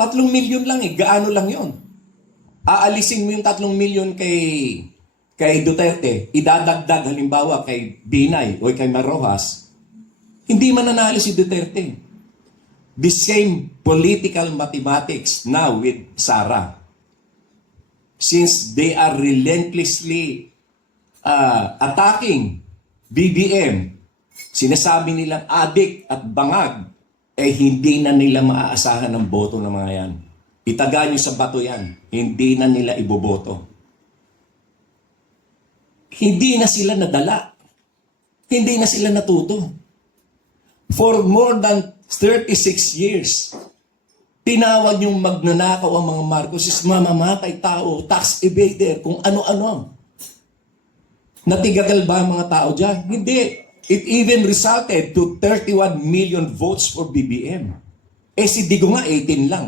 3 milyon lang eh. Gaano lang yon? Aalisin mo yung 3 milyon kay Duterte, idadagdag halimbawa kay Binay o kay Marojas, hindi mananalo si Duterte. The same political mathematics now with Sara. Since they are relentlessly attacking BBM, sinasabi nilang adik at bangag, hindi na nila maaasahan ng boto ng mga yan. Itaga nyo sa bato yan, hindi na nila iboboto. Hindi na sila nadala. Hindi na sila natuto. For more than 36 years, tinawag yung magnanakaw ang mga Marcos is mamamatay tao, tax evader, kung ano-ano. Natigagal ba ang mga tao dyan? Hindi. It even resulted to 31 million votes for BBM. Si Digo nga 18 lang.